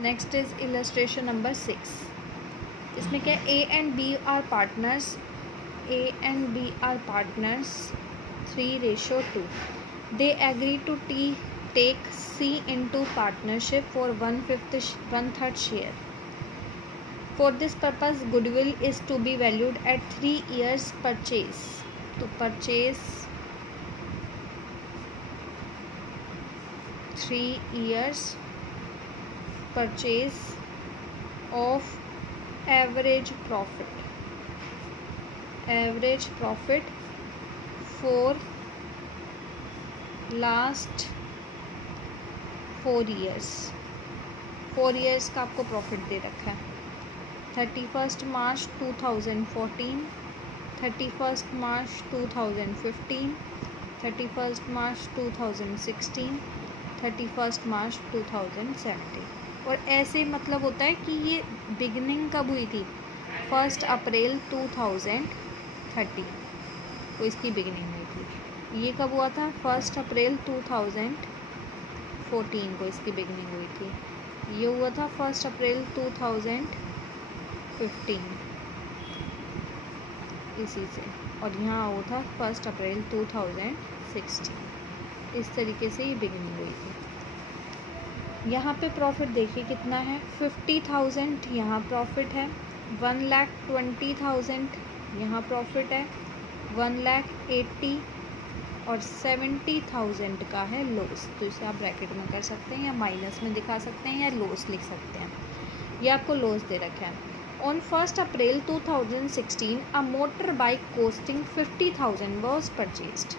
Next is illustration number 6। इसमें क्या है, A and B are partners, A and B are partners 3:2। They agree to take C into partnership for 1/3 share. For this purpose, goodwill is to be valued at 3 years purchase. तो purchase 3 years purchase of average profit for last 4 years। 4 years का आपको profit दे रखा है। 31 मार्च 2014, 31 मार्च 2015, 31 मार्च 2016, 31 मार्च 2017। और ऐसे मतलब होता है कि ये बिगनिंग कब हुई थी, 1 अप्रैल 2030 को इसकी बिगनिंग हुई थी। ये कब हुआ था, 1 अप्रैल 2014 को इसकी बिगनिंग हुई थी। ये हुआ था 1 अप्रैल 2015 इसी से, और यहाँ हुआ था 1 अप्रैल 2016। इस तरीके से ये बिगनिंग हुई थी। यहाँ पे प्रॉफिट देखिए कितना है, 50,000 यहाँ प्रॉफिट है, 1,20,000 यहाँ प्रॉफिट है, 1,80,000 और 70,000 का है लॉस। तो इसे आप ब्रैकेट में कर सकते हैं या माइनस में दिखा सकते हैं या लॉस लिख सकते हैं। ये आपको लॉस दे रखा है। On 1 April 2016 a motor bike costing 50,000 was purchased.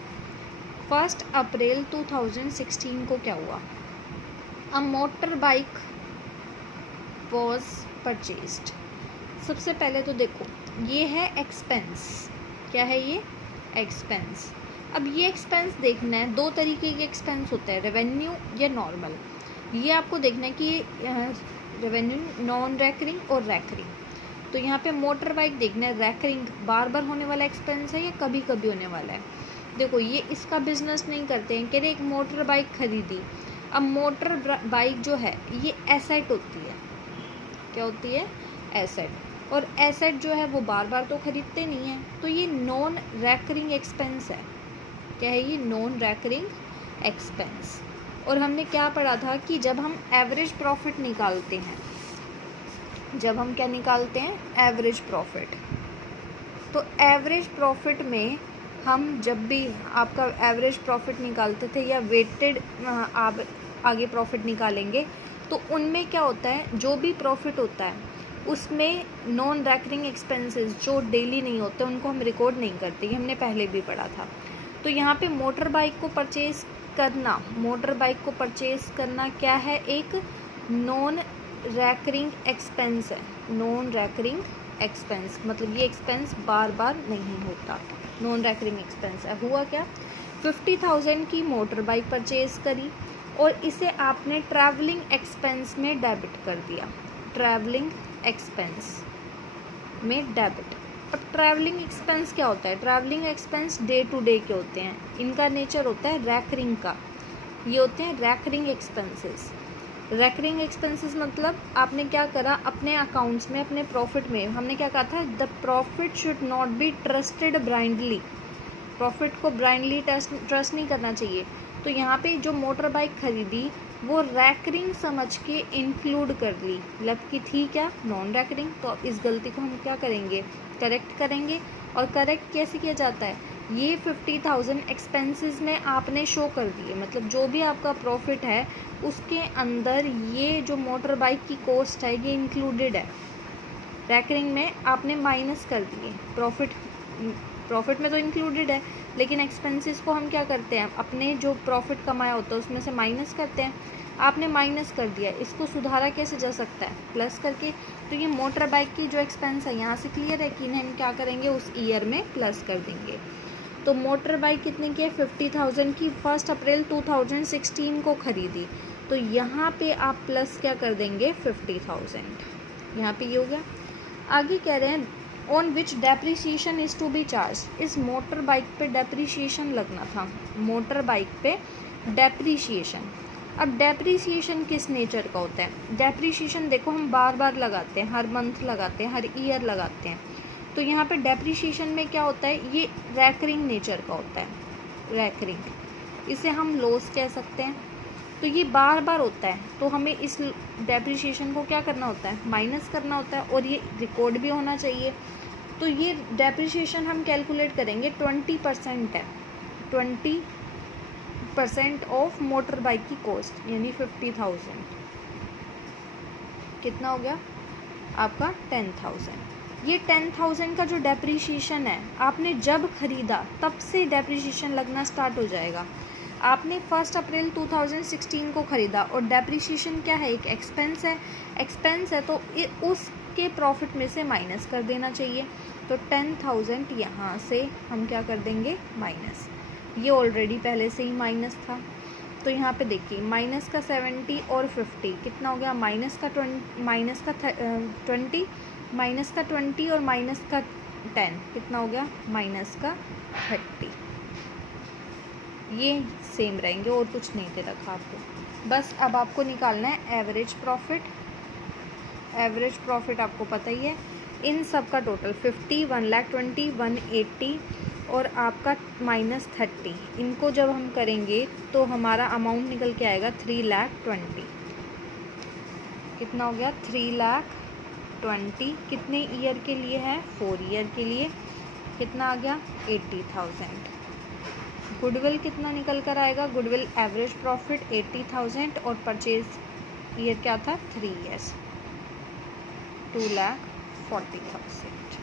1 अप्रैल 2016 को क्या हुआ, a motor bike was purchased. सबसे पहले तो देखो ये है एक्सपेंस, क्या है ये, एक्सपेंस। अब ये एक्सपेंस देखना है, दो तरीके के एक्सपेंस होते हैं, रेवेन्यू या नॉर्मल। ये आपको देखना है कि रेवेन्यू नॉन रैकरिंग और रैकरिंग। तो यहाँ पे मोटर बाइक देखना है, रैकरिंग बार बार होने वाला एक्सपेंस है या कभी कभी होने वाला है। देखो ये इसका बिजनेस नहीं करते हैं, कह रहे एक मोटर बाइक खरीदी। अब मोटर बाइक जो है ये एसेट होती है, क्या होती है, एसेट। और एसेट जो है वो बार बार तो खरीदते नहीं है, तो ये नॉन रैकरिंग एक्सपेंस है। क्या है ये, नॉन रैकरिंग एक्सपेंस। और हमने क्या पढ़ा था कि जब हम एवरेज प्रॉफिट निकालते हैं, जब हम क्या निकालते हैं, एवरेज प्रॉफिट। तो एवरेज प्रॉफिट में हम जब भी आपका एवरेज प्रॉफिट निकालते थे या वेटेड आप आगे प्रॉफिट निकालेंगे, तो उनमें क्या होता है, जो भी प्रॉफिट होता है उसमें नॉन रैकरिंग एक्सपेंसेस जो डेली नहीं होते उनको हम रिकॉर्ड नहीं करते, ये हमने पहले भी पढ़ा था। तो यहाँ पे मोटर बाइक को परचेज़ करना, मोटर बाइक को परचेज़ करना क्या है, एक नॉन रैकरिंग एक्सपेंस है। नॉन रैकरिंग एक्सपेंस मतलब ये एक्सपेंस बार बार नहीं होता, नॉन रैकरिंग एक्सपेंस है। हुआ क्या, 50,000 की मोटर बाइक परचेज़ करी और इसे आपने ट्रैवलिंग एक्सपेंस में डेबिट कर दिया, ट्रैवलिंग एक्सपेंस में डेबिट। अब ट्रैवलिंग एक्सपेंस क्या होता है, travelling expense day to day के होते हैं, इनका नेचर होता है रैकरिंग का, ये होते हैं रैकरिंग एक्सपेंसेस। रैकरिंग एक्सपेंसेस मतलब आपने क्या करा, अपने अकाउंट्स में, अपने प्रॉफिट में हमने क्या कहा था, the profit should not be trusted blindly, profit को ब्लाइंडली ट्रस्ट नहीं करना चाहिए। तो यहाँ पे जो मोटर बाइक खरीदी वो रैकरिंग समझ के इंक्लूड कर ली, मतलब कि थी क्या, नॉन रैकरिंग। तो इस गलती को हम क्या करेंगे, करेक्ट करेंगे। और करेक्ट कैसे किया जाता है, ये 50,000 एक्सपेंसेस में आपने शो कर दिए, मतलब जो भी आपका प्रॉफिट है उसके अंदर ये जो मोटर बाइक की कॉस्ट है ये इंक्लूडेड है। रैकरिंग में आपने माइनस कर दिए, प्रॉफिट में तो इंक्लूडेड है, लेकिन एक्सपेंसेस को हम क्या करते हैं, अपने जो प्रॉफिट कमाया होता है उसमें से माइनस करते हैं। आपने माइनस कर दिया, इसको सुधारा कैसे जा सकता है, प्लस करके। तो ये मोटर बाइक की जो एक्सपेंस है यहाँ से क्लियर है कि इन्हें हम क्या करेंगे, उस ईयर में प्लस कर देंगे। तो मोटर बाइक कितने की है, 50,000 की, 1 अप्रैल 2016 को खरीदी। तो यहाँ पे आप प्लस क्या कर देंगे, 50,000, यहाँ पे ये हो गया। आगे कह रहे हैं on which depreciation is to be charge. इस मोटर बाइक पे डेप्रीशिएशन लगना था, मोटर बाइक पे डेप्रीशिएशन। अब डेप्रिसिएशन किस नेचर का होता है? डेप्रिसिएशन देखो हम बार बार लगाते हैं, हर मंथ लगाते हैं, हर ईयर लगाते हैं। तो यहाँ पे डेप्रिसिएशन में क्या होता है, ये रैकरिंग नेचर का होता है, रैकरिंग, इसे हम लॉस कह सकते हैं। तो ये बार बार होता है, तो हमें इस डेप्रिसिएशन को क्या करना होता है, माइनस करना होता है, और ये रिकॉर्ड भी होना चाहिए। तो ये डेप्रिसिएशन हम कैलकुलेट करेंगे 20% है, 20% ऑफ मोटर बाइक की कॉस्ट, यानी 50,000 कितना हो गया आपका 10,000। ये 10,000 का जो डेप्रिसिएशन है, आपने जब खरीदा तब से डेप्रिसिएशन लगना स्टार्ट हो जाएगा। आपने 1 अप्रैल 2016 को ख़रीदा और डेप्रिसिएशन क्या है, एक एक्सपेंस है, तो उसके प्रॉफिट में से माइनस कर देना चाहिए। तो 10,000 यहाँ से हम क्या कर देंगे, माइनस, ये ऑलरेडी पहले से ही माइनस था। तो यहाँ पे देखिए माइनस का 70 और 50 कितना हो गया, माइनस का 20 और माइनस का 10 कितना हो गया, माइनस का 30। ये सेम रहेंगे और कुछ नहीं दे रखा आपको। बस अब आपको निकालना है एवरेज प्रॉफिट। एवरेज प्रॉफिट आपको पता ही है, इन सब का टोटल 50, 1,20,000, 180 और आपका -30, इनको जब हम करेंगे तो हमारा अमाउंट निकल के आएगा 3,20,000। कितना हो गया, 3,20,000। कितने ईयर के लिए है, 4 ईयर के लिए। कितना आ गया, 80,000। गुडविल कितना निकल कर आएगा, गुडविल एवरेज प्रॉफिट 80,000 और परचेज ईयर क्या था, 3 ईयर्स, 2,40,000।